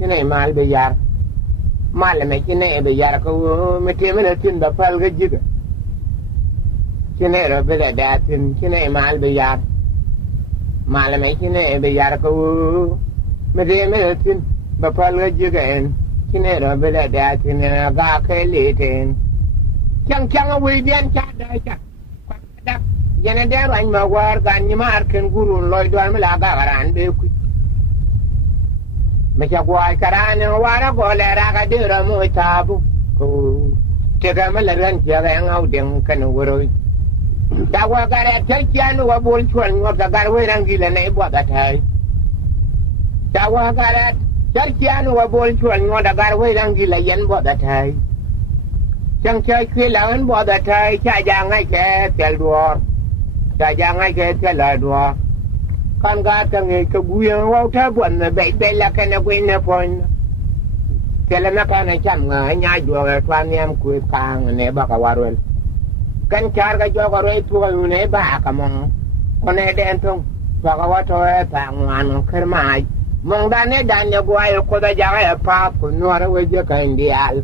kine mal be yar mal me kine be yar ko me te me tin da fal ga jiga kine ro be da tin kine mal be yar mal me kine be yar ko me te me tin ba fal ga jiga en kine ro be da tin ga ke le tin kyang we bien cha da cha da yana da ran ma war gan ni mar ken gurun loy do me la ga ran be ku me cha gwai karane wara gole ra ga dira mo tabu ko te ga me la ran cha ga ngau den kan woro da wa ga ra ta cha no wa bol chwan wa ga gar we ran gile ne bo ga tai da wa ga ra ta cha no wa bol chwan wa da gar we ran gile yen bo ga tai chẳng chơi khi là anh bỏ đã chơi cha giang ngay cái tiền đùa cha giang ngay cái tiền lời đùa con gái cái người cái bùi vào thế buồn bậy bậy là cái nào quên nào phun cái là nó cái này chăm người nhai đùa cái quan em cuối càng này bác vào rồi cái char cái cho cái rồi thua này bác cái mong con này đen thông bác vào thôi thằng ngoan khơi mai mong đàn này đàn nhà quay cóได้giang cái pa của nó rồi với cái indial